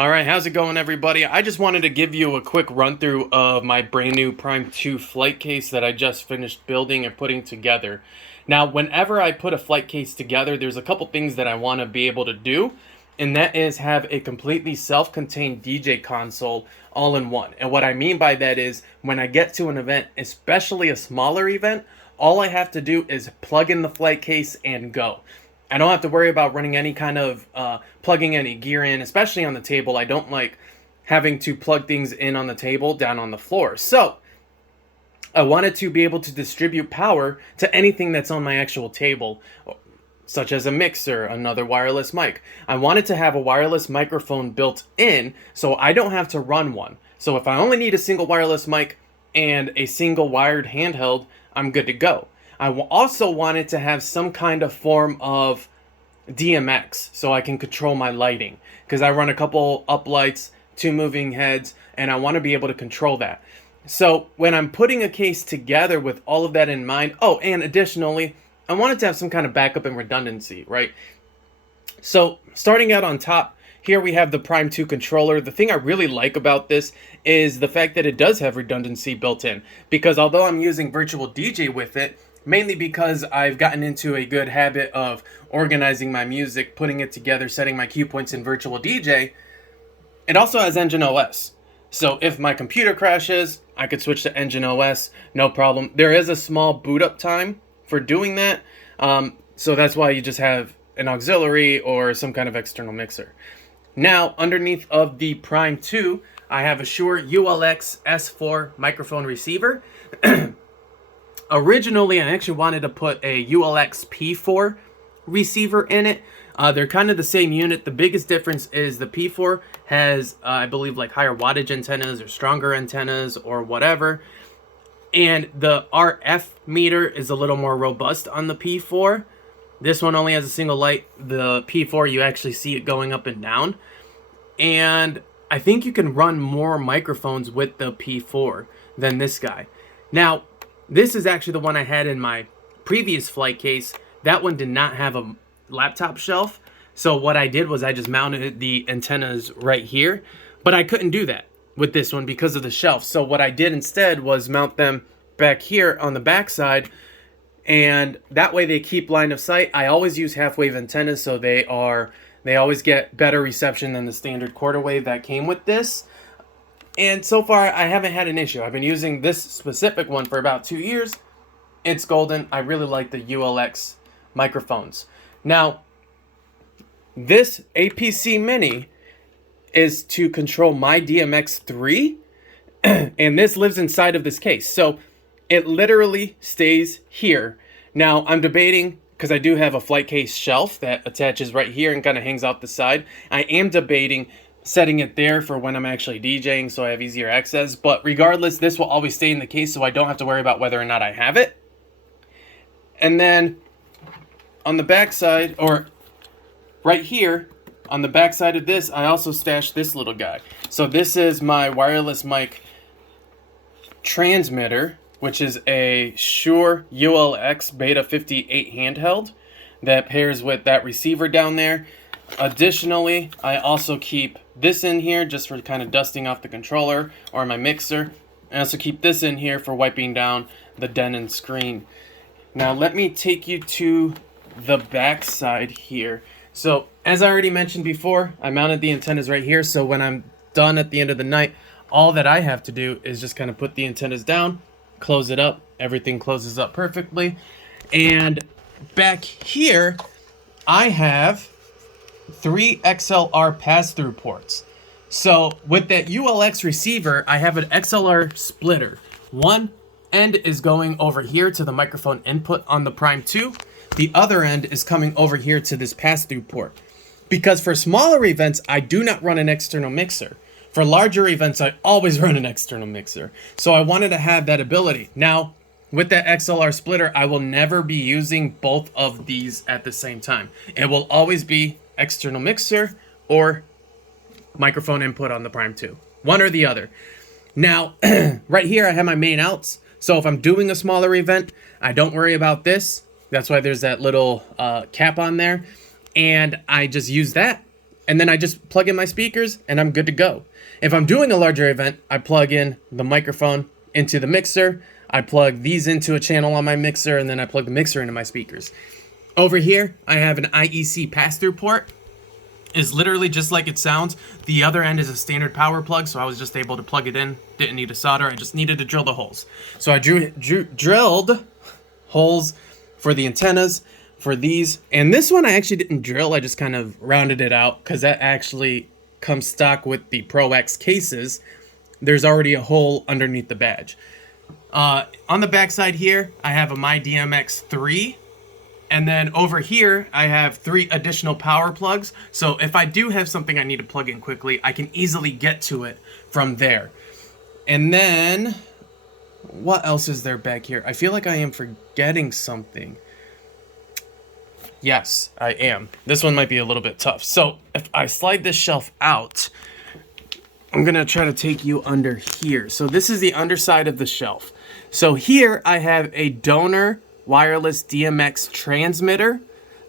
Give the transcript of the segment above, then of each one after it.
Alright, how's it going everybody? I just wanted to give you a quick run through of my brand new Prime 2 flight case that I just finished building and putting together. Now, whenever I put a flight case together, there's a couple things that I want to be able to do, and that is have a completely self-contained DJ console all in one. And what I mean by that is, when I get to an event, especially a smaller event, all I have to do is plug in the flight case and go. I don't have to worry about running any kind of plugging any gear in, especially on the table. I don't like having to plug things in on the table down on the floor. So I wanted to be able to distribute power to anything that's on my actual table, such as a mixer, another wireless mic. I wanted to have a wireless microphone built in so I don't have to run one. So if I only need a single wireless mic and a single wired handheld, I'm good to go. I also wanted to have some kind of form of DMX so I can control my lighting, because I run a couple uplights, 2 moving heads, and I want to be able to control that. So when I'm putting a case together with all of that in mind, and additionally, I wanted to have some kind of backup and redundancy, right? So starting out on top, here we have the Prime 2 controller. The thing I really like about this is the fact that it does have redundancy built in, because although I'm using Virtual DJ with it, mainly because I've gotten into a good habit of organizing my music, putting it together, setting my cue points in Virtual DJ, it also has Engine OS. So if my computer crashes, I could switch to Engine OS, no problem. There is a small boot up time for doing that, so that's why you just have an auxiliary or some kind of external mixer. Now, underneath of the Prime 2, I have a Shure ULX S4 microphone receiver. Originally, I actually wanted to put a ULX P4 receiver in it. They're kind of the same unit. The biggest difference is the P4 has, I believe, like higher wattage antennas or stronger antennas or whatever. And the RF meter is a little more robust on the P4. This one only has a single light. The P4, you actually see it going up and down. And I think you can run more microphones with the P4 than this guy. Now, this is actually the one I had in my previous flight case. That one did not have a laptop shelf. So what I did was I just mounted the antennas right here. But I couldn't do that with this one because of the shelf. So what I did instead was mount them back here on the back side. And that way they keep line of sight. I always use half-wave antennas, so they always get better reception than the standard quarter wave that came with this. And so far, I haven't had an issue. I've been using this specific one for about 2 years. It's golden. I really like the ULX microphones. Now, this APC Mini is to control My DMX 3, and this lives inside of this case. So it literally stays here. Now, I'm debating, because I do have a flight case shelf that attaches right here and kind of hangs off the side. I am debating setting it there for when I'm actually DJing so I have easier access. But regardless, this will always stay in the case so I don't have to worry about whether or not I have it. And then on the back side, or right here, on the back side of this, I also stashed this little guy. So this is my wireless mic transmitter, which is a Shure ULX Beta 58 handheld that pairs with that receiver down there. Additionally, I also keep this in here just for kind of dusting off the controller or my mixer. I also keep this in here for wiping down the Denon screen. Now let me take you to the back side here. So as I already mentioned before, I mounted the antennas right here. So when I'm done at the end of the night, all that I have to do is just kind of put the antennas down, close it up. Everything closes up perfectly. And back here, I have 3 XLR pass-through ports. So with that ULX receiver, I have an XLR splitter. One end is going over here to the microphone input on the Prime 2. The other end is coming over here to this pass-through port. Because for smaller events, I do not run an external mixer. For larger events, I always run an external mixer. So I wanted to have that ability. Now, with that XLR splitter, I will never be using both of these at the same time. It will always be external mixer or microphone input on the Prime 2. One or the other. Now, right here I have my main outs. So if I'm doing a smaller event, I don't worry about this. That's why there's that little cap on there. And I just use that And then I just plug in my speakers and I'm good to go. If I'm doing a larger event, I plug in the microphone into the mixer. I plug these into a channel on my mixer, and then I plug the mixer into my speakers. Over here, I have an IEC pass-through port. It's literally just like it sounds. The other end is a standard power plug, so I was just able to plug it in. Didn't need to solder, I just needed to drill the holes. So I drilled holes for the antennas, for these. And this one I actually didn't drill, I just kind of rounded it out because that actually comes stock with the Pro X cases. There's already a hole underneath the badge. On the back side here, I have a My DMX 3. And then over here, I have 3 additional power plugs. So if I do have something I need to plug in quickly, I can easily get to it from there. And then, what else is there back here? I feel like I am forgetting something. Yes, I am. This one might be a little bit tough. So if I slide this shelf out, I'm gonna try to take you under here. So this is the underside of the shelf. So here I have a Donner wireless DMX transmitter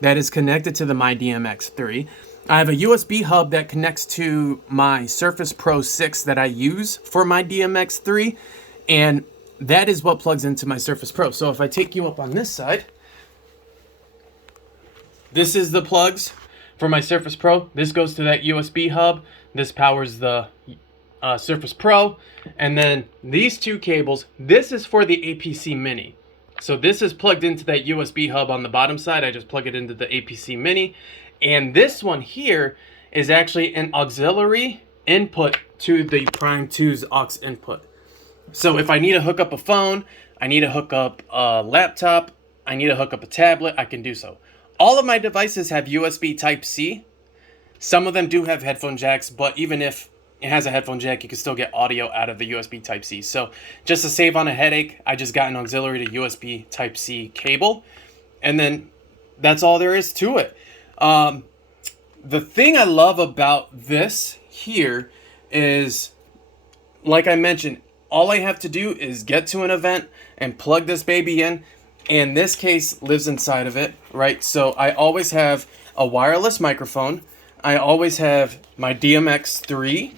that is connected to the My DMX 3. I have a USB hub that connects to my Surface Pro 6 that I use for my DMX 3, and that is what plugs into my Surface Pro. So if I take you up on this side, this is the plugs for my Surface Pro. This goes to that USB hub. This powers the Surface Pro. And then these 2 cables, this is for the APC Mini. So this is plugged into that USB hub on the bottom side. I just plug it into the APC Mini. And this one here is actually an auxiliary input to the Prime 2's aux input. So if I need to hook up a phone, I need to hook up a laptop, I need to hook up a tablet, I can do so. All of my devices have USB Type-C. Some of them do have headphone jacks, but even if it has a headphone jack, you can still get audio out of the USB Type-C. So just to save on a headache, I just got an auxiliary to USB Type-C cable. And then that's all there is to it. The thing I love about this here is, like I mentioned, all I have to do is get to an event and plug this baby in. And this case lives inside of it, right? So I always have a wireless microphone. I always have my DMX 3.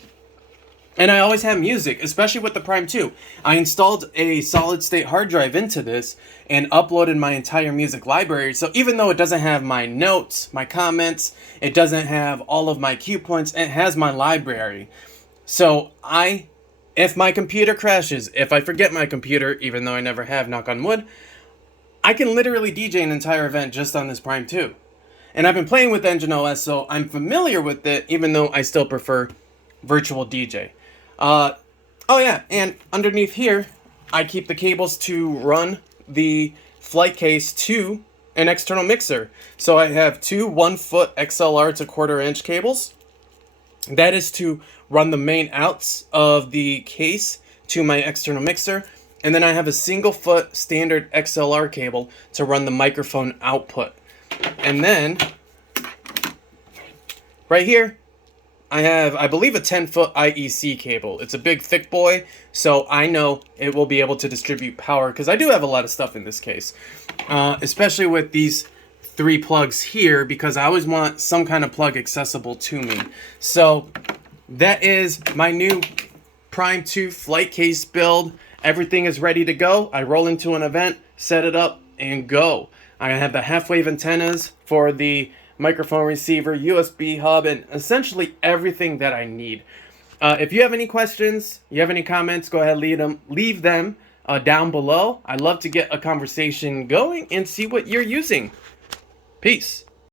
And I always have music, especially with the Prime 2. I installed a solid-state hard drive into this and uploaded my entire music library. So even though it doesn't have my notes, my comments, it doesn't have all of my cue points, it has my library. So if my computer crashes, if I forget my computer, even though I never have, knock on wood, I can literally DJ an entire event just on this Prime 2. And I've been playing with Engine OS, so I'm familiar with it, even though I still prefer Virtual DJ. Oh yeah, and underneath here, I keep the cables to run the flight case to an external mixer. So I have 2 1-foot XLR to 1/4 inch cables. That is to run the main outs of the case to my external mixer. And then I have a single foot standard XLR cable to run the microphone output. And then right here, I have, I believe, a 10-foot IEC cable. It's a big, thick boy, so I know it will be able to distribute power, because I do have a lot of stuff in this case, especially with these 3 plugs here, because I always want some kind of plug accessible to me. So that is my new Prime 2 flight case build. Everything is ready to go. I roll into an event, set it up, and go. I have the half-wave antennas for the microphone receiver, USB hub, and essentially everything that I need. If you have any questions, you have any comments, go ahead, leave them down below. I'd love to get a conversation going and see what you're using. Peace.